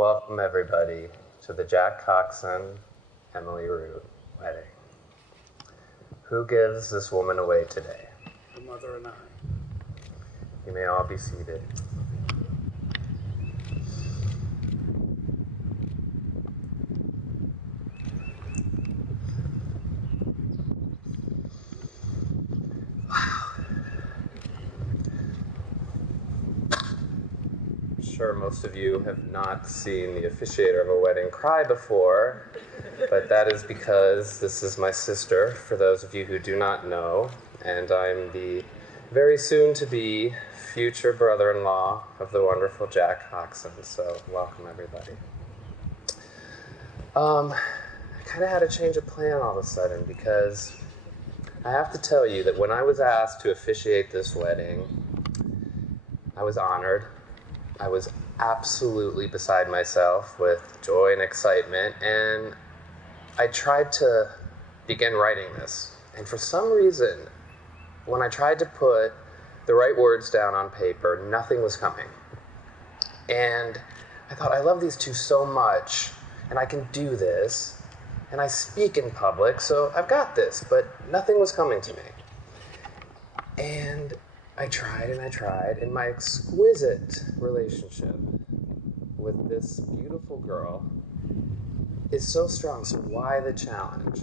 Welcome, everybody, to the Jack Coxon, Emily Root wedding. Who gives this woman away today? The mother and I. You may all be seated. Sure, most of you have not seen the officiator of a wedding cry before, but that is because this is my sister, for those of you who do not know, and I'm the very soon-to-be future brother-in-law of the wonderful Jack Coxon, so welcome, everybody. I kind of had a change of plan all of a sudden, because I have to tell you that when I was asked to officiate this wedding, I was honored. I was absolutely beside myself with joy and excitement, and I tried to begin writing this. And for some reason, when I tried to put the right words down on paper, nothing was coming. And I thought, I love these two so much, and I can do this, and I speak in public, so I've got this, but nothing was coming to me. And I tried, and my exquisite relationship with this beautiful girl is so strong, so why the challenge?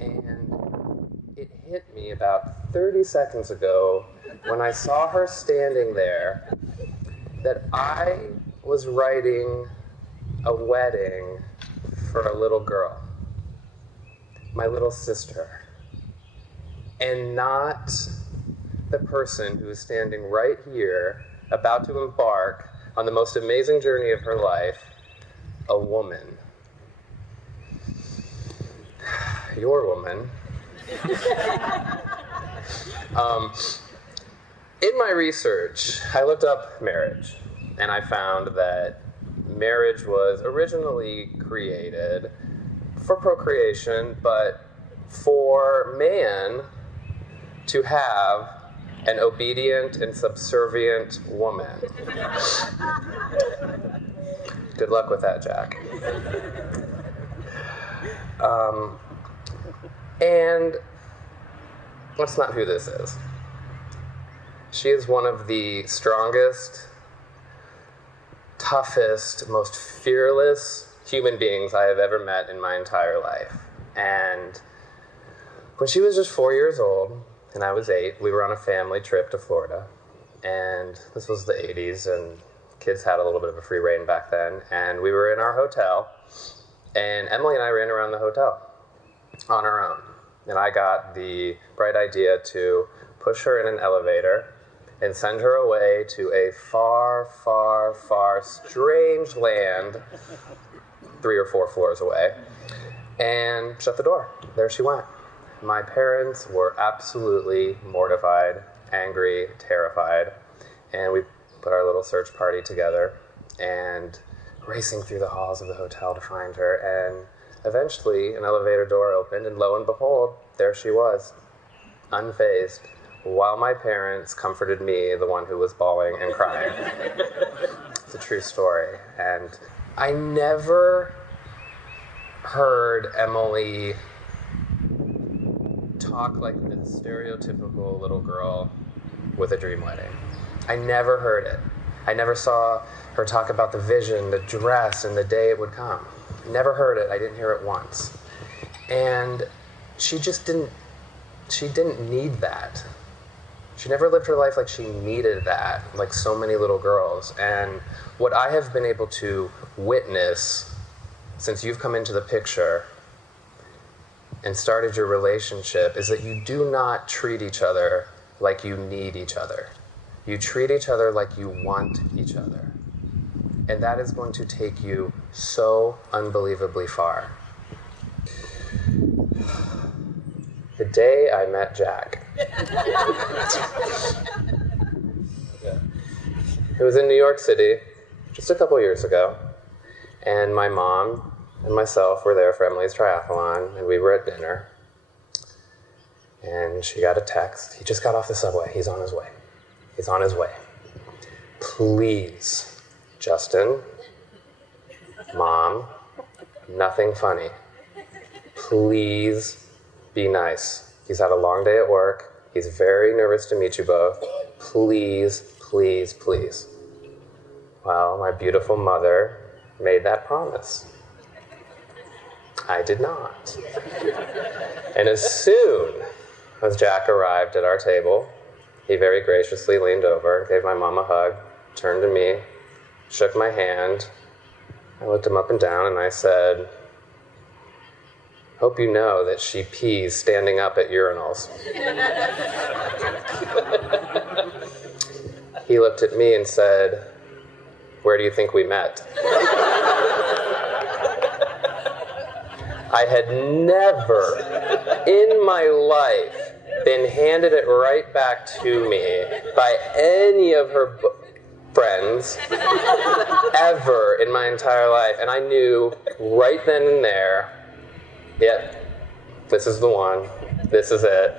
And it hit me about 30 seconds ago when I saw her standing there that I was writing a wedding for a little girl, my little sister, and not the person who is standing right here, about to embark on the most amazing journey of her life, a woman. Your woman. In my research, I looked up marriage, and I found that marriage was originally created for procreation, but for man to have an obedient and subservient woman. Good luck with that, Jack. And that's not who this is. She is one of the strongest, toughest, most fearless human beings I have ever met in my entire life. And when she was just 4 years old, and I was 8, we were on a family trip to Florida, and this was the 80s, and kids had a little bit of a free reign back then, and we were in our hotel, and Emily and I ran around the hotel on our own, and I got the bright idea to push her in an elevator and send her away to a far, far, far strange land 3 or 4 floors away, and shut the door. There she went. My parents were absolutely mortified, angry, terrified, and we put our little search party together and racing through the halls of the hotel to find her, and eventually an elevator door opened, and lo and behold, there she was, unfazed, while my parents comforted me, the one who was bawling and crying. It's a true story, and I never heard Emily talk like the stereotypical little girl with a dream wedding. I never heard it. I never saw her talk about the vision, the dress, and the day it would come. Never heard it. I didn't hear it once. And she didn't need that. She never lived her life like she needed that, like so many little girls. And what I have been able to witness since you've come into the picture and started your relationship is that you do not treat each other like you need each other. You treat each other like you want each other. And that is going to take you so unbelievably far. The day I met Jack. It was in New York City, just a couple years ago, and my mom and myself were there for Emily's triathlon, and we were at dinner, and she got a text. He just got off the subway. He's on his way. He's on his way. Please, Justin, Mom, nothing funny. Please be nice. He's had a long day at work. He's very nervous to meet you both. Please, please, please. Well, my beautiful mother made that promise. I did not. And as soon as Jack arrived at our table, he very graciously leaned over, gave my mom a hug, turned to me, shook my hand. I looked him up and down and I said, "Hope you know that she pees standing up at urinals." He looked at me and said, "Where do you think we met?" I had never in my life been handed it right back to me by any of her friends ever in my entire life. And I knew right then and there, yep, this is the one. This is it.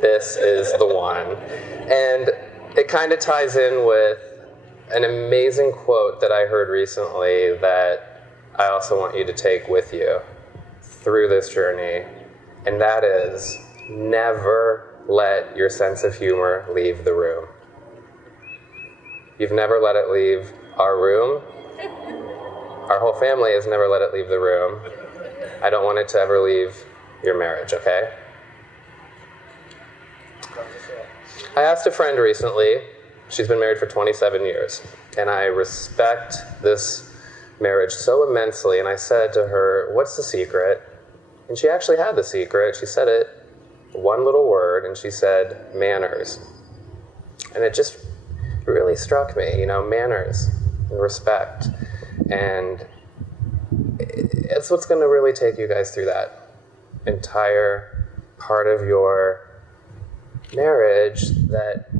This is the one. And it kind of ties in with an amazing quote that I heard recently that I also want you to take with you through this journey, and that is, never let your sense of humor leave the room. You've never let it leave our room. Our whole family has never let it leave the room. I don't want it to ever leave your marriage, okay? I asked a friend recently, she's been married for 27 years, and I respect this marriage so immensely, and I said to her, "What's the secret?" And she actually had the secret. She said it, one little word, and she said, "Manners." And it just really struck me, manners and respect. And it's what's going to really take you guys through that entire part of your marriage that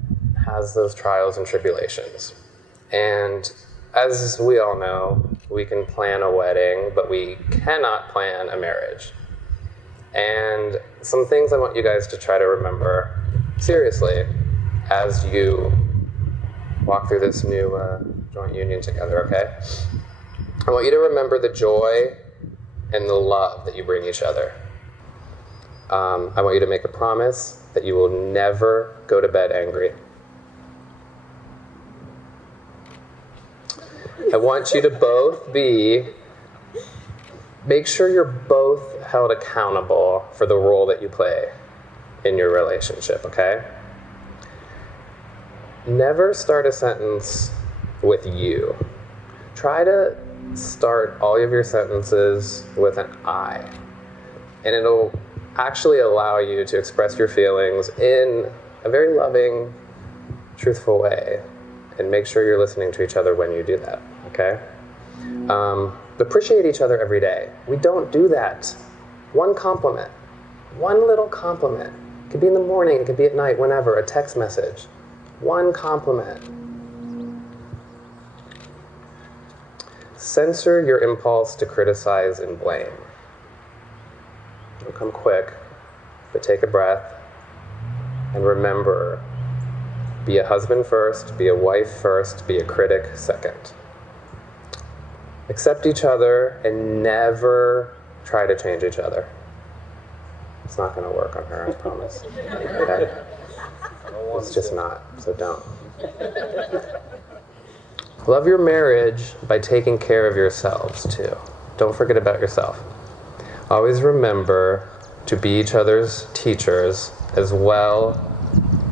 has those trials and tribulations. And as we all know, we can plan a wedding, but we cannot plan a marriage. And some things I want you guys to try to remember seriously as you walk through this new joint union together, okay? I want you to remember the joy and the love that you bring each other. I want you to make a promise that you will never go to bed angry. I want you to both make sure you're both held accountable for the role that you play in your relationship, okay? Never start a sentence with you. Try to start all of your sentences with an I. And it'll actually allow you to express your feelings in a very loving, truthful way. And make sure you're listening to each other when you do that, okay? Appreciate each other every day. We don't do that. One compliment. One little compliment. It could be in the morning, it could be at night, whenever, a text message. One compliment. Censor your impulse to criticize and blame. It'll come quick, but take a breath and remember, be a husband first, be a wife first, be a critic second. Accept each other and never try to change each other. It's not going to work on her, I promise. Okay? It's just not, so don't. Love your marriage by taking care of yourselves, too. Don't forget about yourself. Always remember to be each other's teachers as well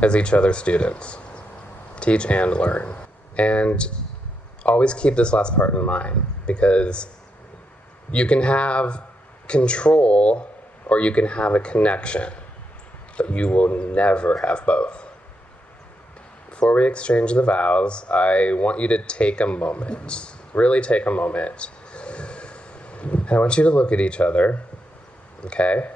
as each other's students. Teach and learn. And always keep this last part in mind, because you can have control or you can have a connection, but you will never have both. Before we exchange the vows, I want you to take a moment, really take a moment. And I want you to look at each other, okay?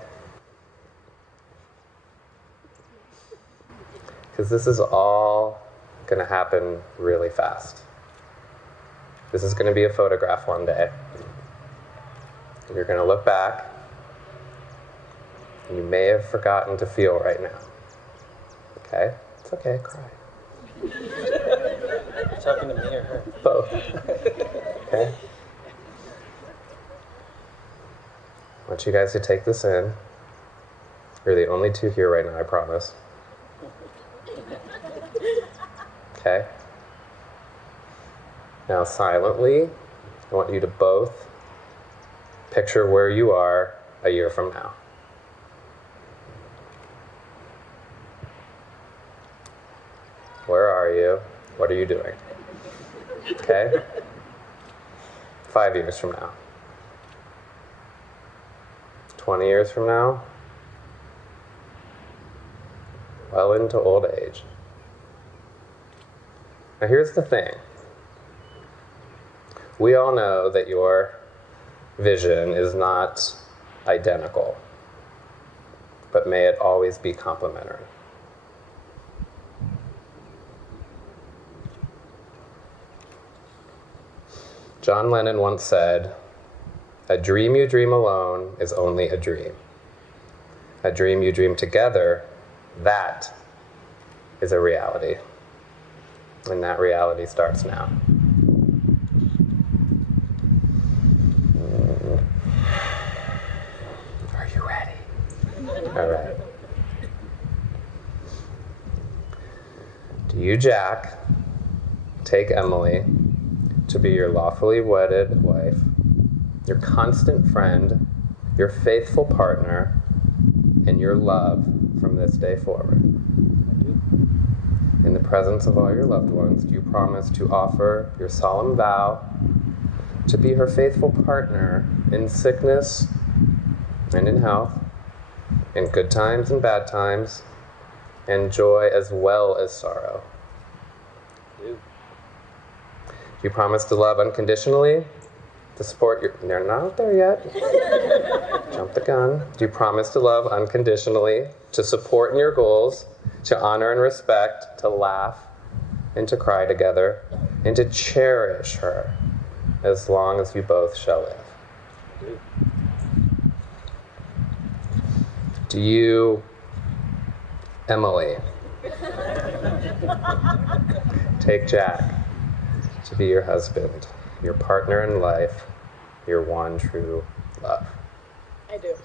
Because this is all going to happen really fast. This is going to be a photograph one day. And you're going to look back, and you may have forgotten to feel right now. Okay? It's okay, cry. You're talking to me or her? Both. Okay? want you guys to take this in. You're the only two here right now, I promise. Okay? Now silently, I want you to both picture where you are a year from now. Where are you? What are you doing? Okay? 5 years from now. 20 years from now. Well into old age. Now here's the thing. We all know that your vision is not identical, but may it always be complementary. John Lennon once said, "A dream you dream alone is only a dream. A dream you dream together, that is a reality." And that reality starts now. Are you ready? All right. Do you, Jack, take Emily to be your lawfully wedded wife, your constant friend, your faithful partner, and your love from this day forward? In the presence of all your loved ones, do you promise to offer your solemn vow to be her faithful partner in sickness and in health, in good times and bad times, and joy as well as sorrow? Do you promise to love unconditionally, to support your... They're not there yet. Jump the gun. Do you promise to love unconditionally, to support in your goals, to honor and respect, to laugh and to cry together, and to cherish her as long as you both shall live? Do you, Emily, take Jack to be your husband, your partner in life, your one true love? I do.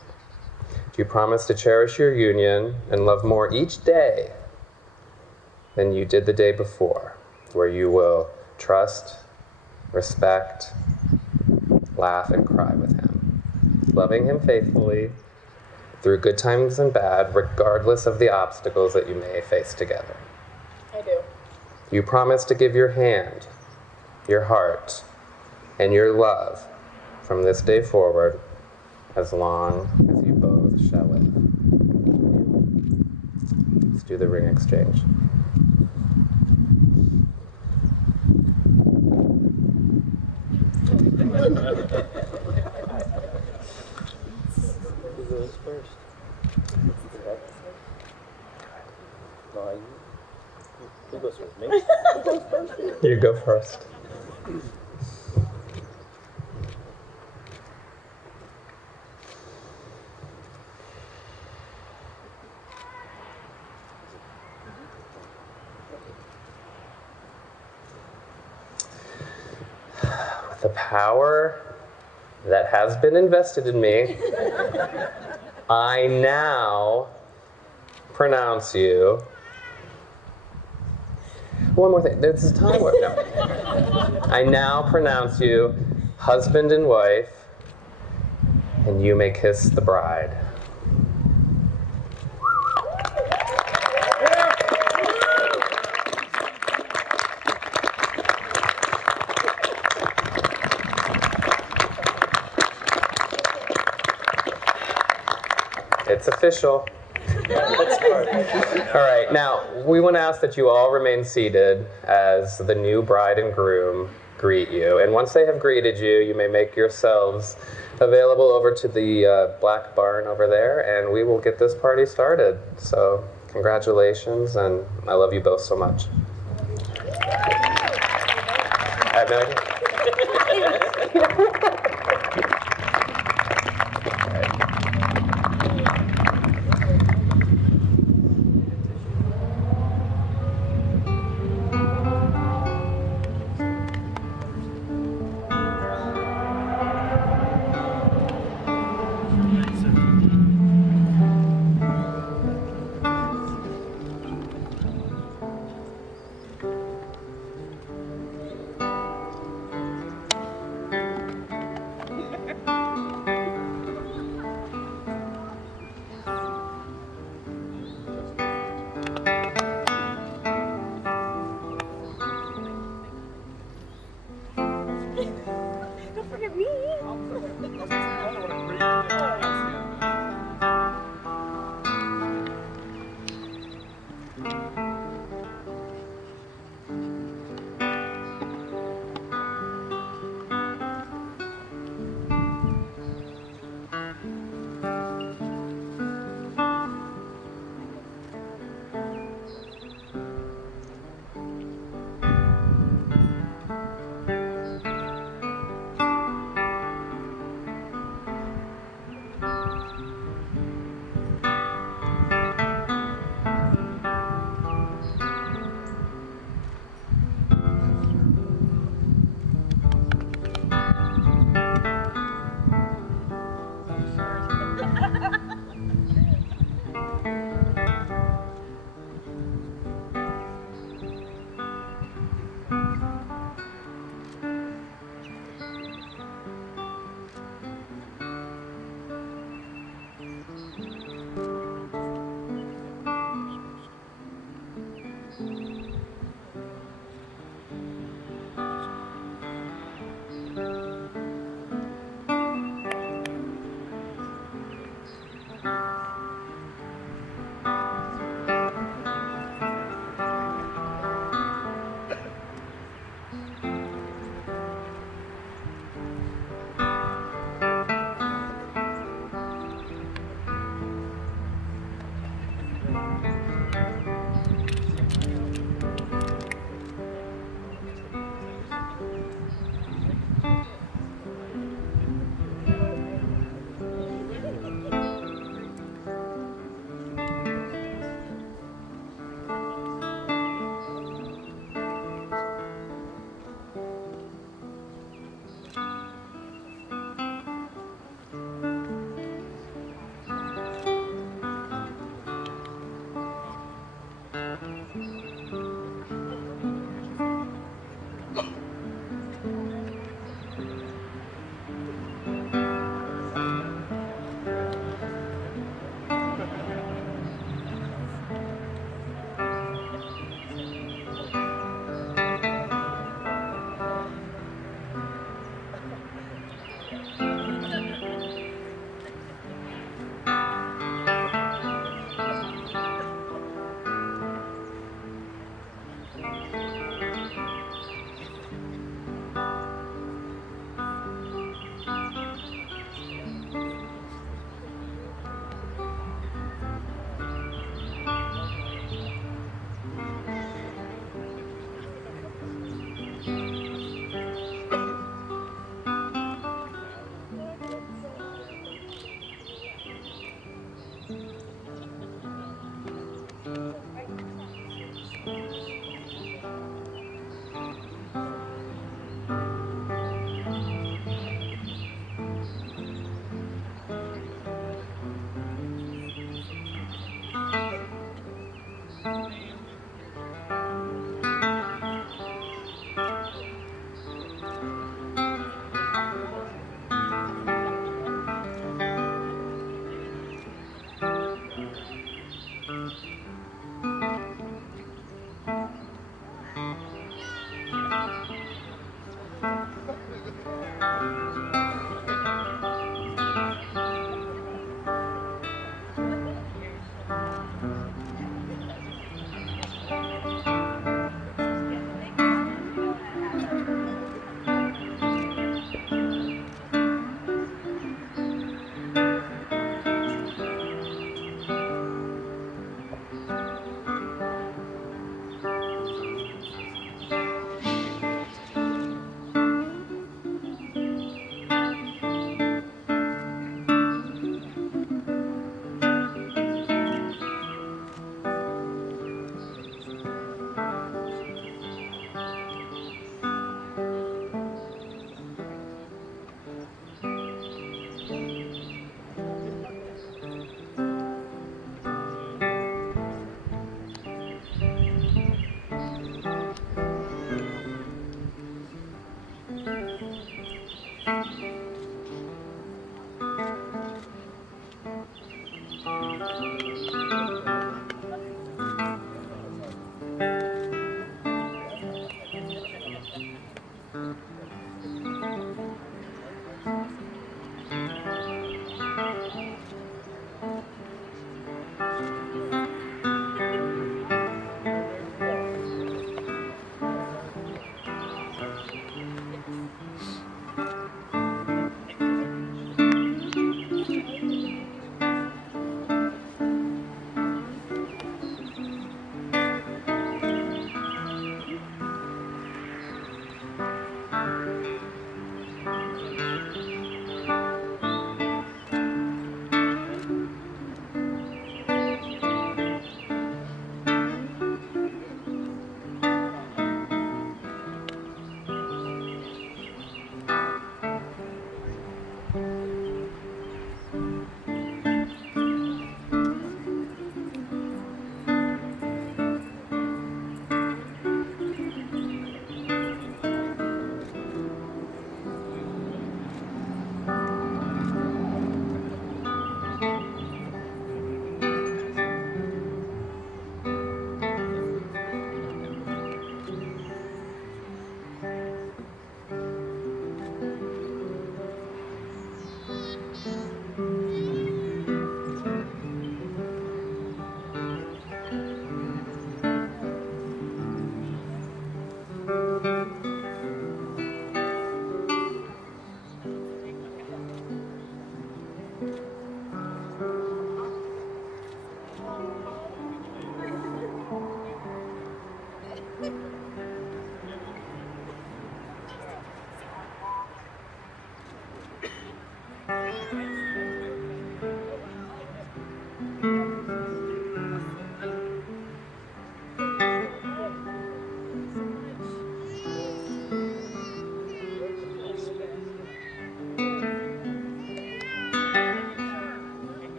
Do you promise to cherish your union and love more each day than you did the day before, where you will trust, respect, laugh, and cry with him, loving him faithfully through good times and bad, regardless of the obstacles that you may face together? I do. You promise to give your hand, your heart, and your love from this day forward, as long as you both shall live. Let's do the ring exchange. Who goes first? No, you. Who goes first? Me? Who goes first? You go first. With the power that has been invested in me, I now pronounce you... One more thing. This is time warp now. I now pronounce you husband and wife, and you may kiss the bride. It's official. All right, now we want to ask that you all remain seated as the new bride and groom greet you. And once they have greeted you, you may make yourselves available over to the black barn over there, and we will get this party started. So congratulations, and I love you both so much. I have no idea.